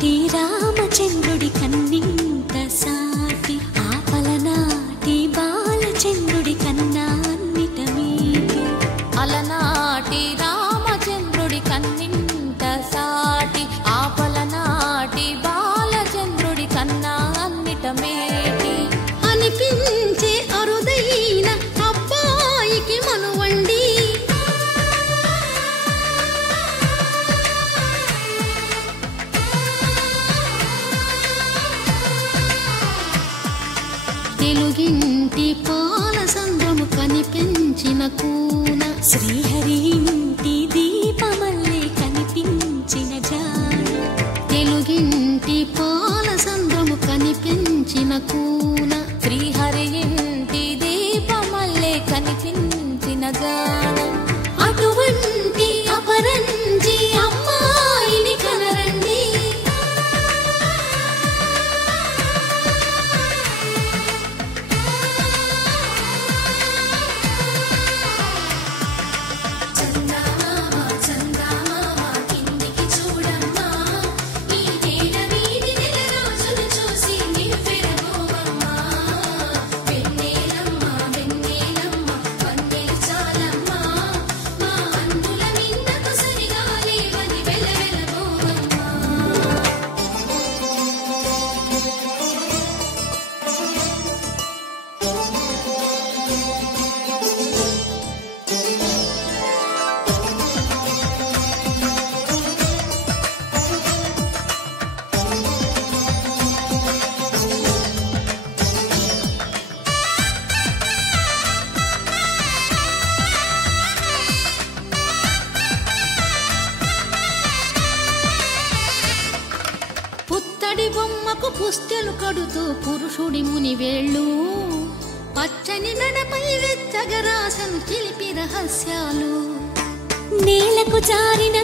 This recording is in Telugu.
అలనాటి రామచంద్రుడి కన్నింత సాటి ఆపలనాటి బాలచంద్రుడి కన్నా అన్నిట మీటి అలనాటి రామచంద్రుడి కన్నింత సాటి ఆపలనాటి బాలచంద్రుడి కన్నా అన్నిట మేటి అనిపించే అరుదైన అబ్బాయికి మనువండి తెలుగింటి పాలసంద్రము కనిపించిన కూన శ్రీహరి ఇంటి దీపమల్లే కనిపించిన జాడ తెలుగింటి పాలసంద్రము కనిపించిన కూన శ్రీహరి ఇంటి దీపమల్లే కనిపించిన జాడ అటువంటి అపరంజి అమ్మాయిని కనరండి పుత్తడి బొమ్మకు పుస్తెలు కడుతూ పురుషుడి ముని వేళ్ళు పచ్చని మెడపై వెచ్చగరాసను చిలిపి రహస్యాలు నేలకు జారిన